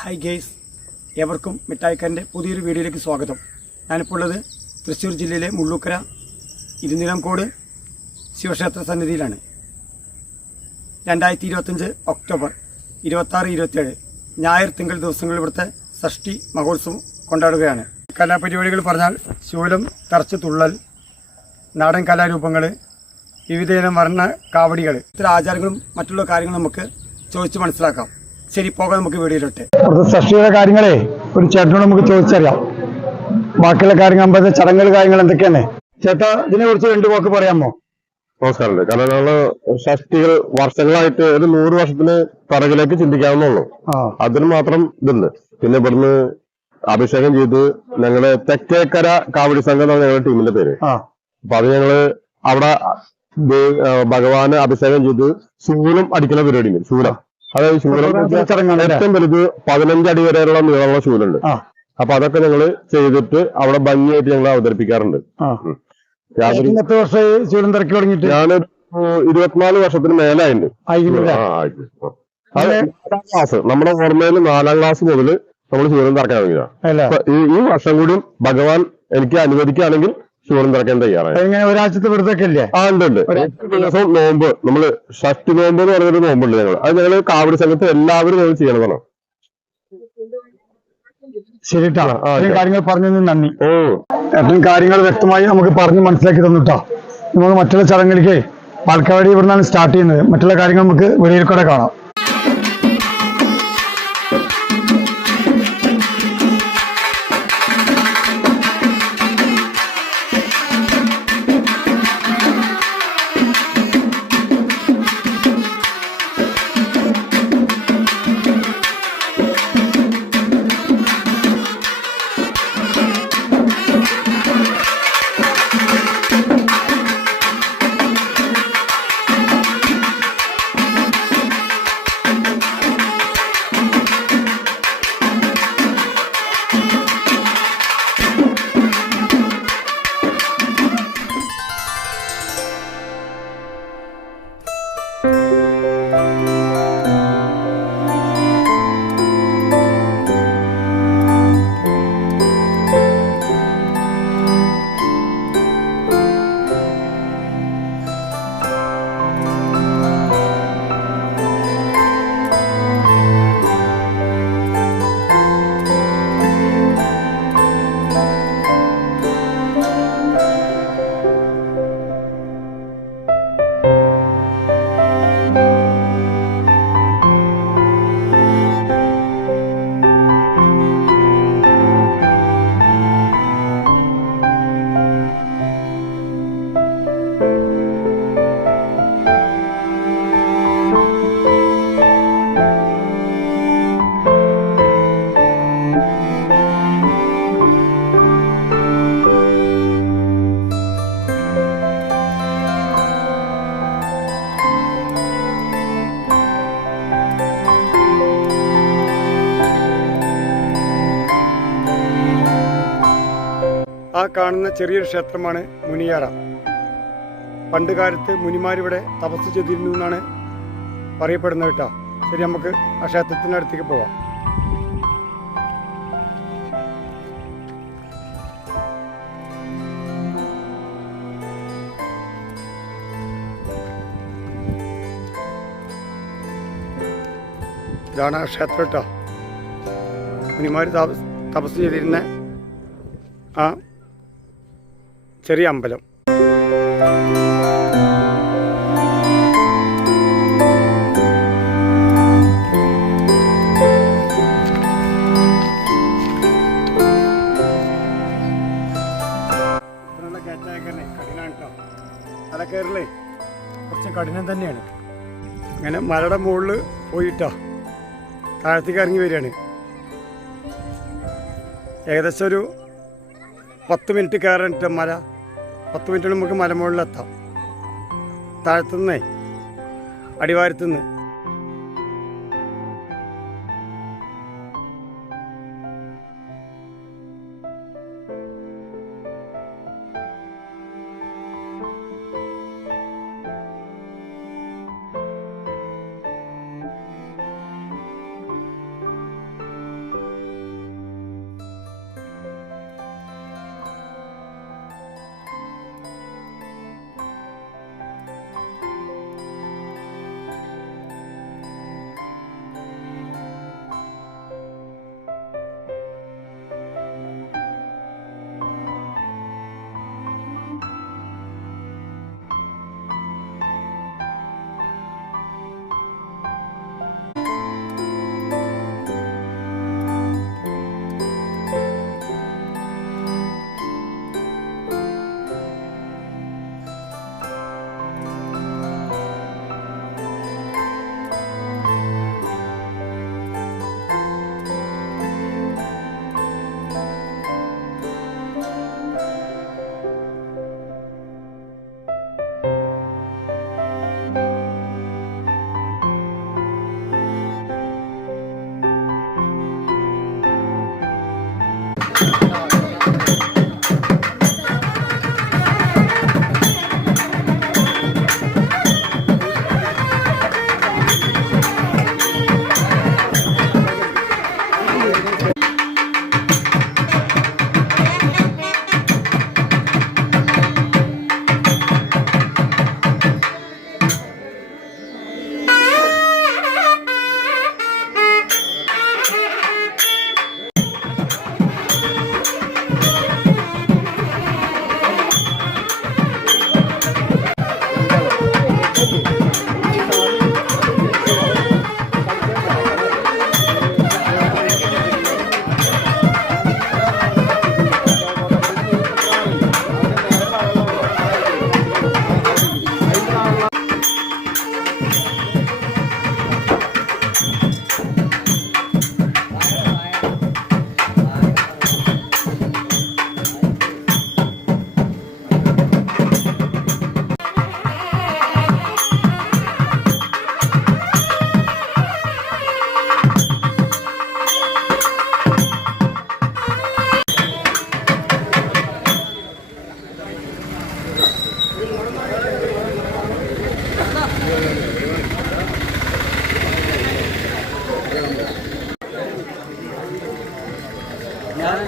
Hi guys ഏവർക്കും മിഠായിക്കാരന്റെ പുതിയൊരു വീഡിയോയിലേക്ക് സ്വാഗതം. ഞാനിപ്പോൾ ഉള്ളത് തൃശ്ശൂർ ജില്ലയിലെ മുള്ളൂക്കര ഇരുനിലംകോട് ശിവക്ഷേത്ര സന്നിധിയിലാണ്. രണ്ടായിരത്തി ഇരുപത്തഞ്ച് ഒക്ടോബർ ഇരുപത്താറ് ഇരുപത്തേഴ് ഞായർ തിങ്കൾ ദിവസങ്ങളിൽ ഇവിടുത്തെ ഷഷ്ടി മഹോത്സവം കൊണ്ടാടുകയാണ്. കലാപരിപാടികൾ പറഞ്ഞാൽ ശൂലം തറച്ചു തുള്ളൽ നാടൻ കലാരൂപങ്ങൾ വിവിധയിനം വർണ കാവടികൾ. ഇത്തരം ആചാരങ്ങളും മറ്റുള്ള കാര്യങ്ങളും നമുക്ക് ചോദിച്ച് മനസ്സിലാക്കാം. ശരി പോകാം നമുക്ക് വീടിയിലോട്ടെ സൃഷ്ടിയുടെ കാര്യങ്ങളെ ഒരു ചേട്ടനോട് നമുക്ക് ചോദിച്ചറിയാം. ബാക്കിയുള്ള കാര്യങ്ങൾ അമ്പത്തെ ചടങ്ങുകൾ കാര്യങ്ങൾ എന്തൊക്കെയാണ്? ചേട്ടാ ഇതിനെ കുറിച്ച് രണ്ടു വാക്ക് പറയാമോ? നമസ്കാരമുണ്ട്. കാരണം ഞങ്ങൾ ഷഷ്ടികൾ വർഷങ്ങളായിട്ട് ഒരു നൂറ് വർഷത്തിന് പിറകിലേക്ക് ചിന്തിക്കാവുന്നുള്ളൂ. ആ. അതിന് മാത്രം ഇതുണ്ട്. പിന്നെ ഇവിടുന്ന് അഭിഷേകം ചെയ്ത് ഞങ്ങൾ തെക്കേക്കര കാവടി സംഘം എന്നാണ് ഞങ്ങളുടെ ടീമിന്റെ പേര്. ആ. അപ്പൊ അത് ഞങ്ങൾ അവിടെ ഭഗവാന് അഭിഷേകം ചെയ്ത് ശൂലം അടിക്കുന്ന പരിപാടിയുണ്ട്. ശൂലം അതായത് ശൂലം ചടങ്ങാണ് ഏറ്റവും വലുത് പതിനഞ്ച് അടി വരെയുള്ള നീളമുള്ള ശൂലുണ്ട് അപ്പൊ അതൊക്കെ ഞങ്ങൾ ചെയ്തിട്ട് അവിടെ ഭംഗിയായിട്ട് ഞങ്ങൾ അവതരിപ്പിക്കാറുണ്ട്. ചൂടും തിരക്കി തുടങ്ങിയിട്ട്? ഞാൻ ഇരുപത്തിനാല് വർഷത്തിന് മേലായിട്ടുണ്ട്. ക്ലാസ്. നമ്മുടെ ഓർമ്മയിൽ നാലാം ക്ലാസ് മുതൽ നമ്മൾ ശൂലം തറക്കാൻ തുടങ്ങിയതാ. ഈ ഈ വർഷം കൂടിയും ഭഗവാൻ എനിക്ക് അനുവദിക്കുകയാണെങ്കിൽ ശിവനം തിറക്കാൻ തയ്യാറായി. ഇങ്ങനെ ഒരാഴ്ചത്തെ വെറുതെ ഇല്ലേ ആ ഉണ്ട് ഉണ്ട്. ദിവസം നോമ്പ്. നമ്മൾ ഷഷ്ടി നോമ്പ് എന്ന് പറഞ്ഞൊരു നോമ്പുണ്ട് ഞങ്ങൾ അത് ഞങ്ങൾ കാവടി സംഘത്ത് എല്ലാവരും നമ്മൾ ചെയ്യണതാണ്. ശരിട്ടാണ് ഇത്രയും. കാര്യങ്ങൾ പറഞ്ഞതിന് നന്ദി. ഓ. അത്രയും കാര്യങ്ങൾ വ്യക്തമായി നമുക്ക് പറഞ്ഞ് മനസ്സിലാക്കി തന്നിട്ടാ. നമുക്ക് മറ്റുള്ള ചടങ്ങിലേക്ക് പാൽക്കാവടി ഇവിടുന്നാണ് സ്റ്റാർട്ട് ചെയ്യുന്നത്. മറ്റുള്ള കാര്യങ്ങൾ നമുക്ക് വെളിയിൽ കൂടെ കാണാം. ആ കാണുന്ന ചെറിയൊരു ക്ഷേത്രമാണ് മുനിയാറ. പണ്ട് കാലത്ത് മുനിമാരിവിടെ തപസ് ചെയ്തിരുന്നു എന്നാണ് പറയപ്പെടുന്നത് കേട്ടോ. ശരി നമുക്ക് ആ ക്ഷേത്രത്തിന്റെ അടുത്തേക്ക് പോവാം. ഇതാണ് ആ ക്ഷേത്രം കേട്ടോ. മുനിമാർ തപസ് ചെയ്തിരുന്ന ആ ചെറിയ അമ്പലം. കഠിനം തന്നെയാണ്. ഇങ്ങനെ മലയുടെ മുകളിൽ പോയിട്ടോ? താഴത്തേക്ക് ഇറങ്ങി വരികയാണ്. ഏകദേശം ഒരു പത്ത് മിനിറ്റ് കയറിട്ട് മല പത്ത് മിനിറ്റ് നമുക്ക് മലമുകളിലെത്താം. താഴത്തുനിന്നേ അടിവാരത്തുനിന്ന്. ഞാൻ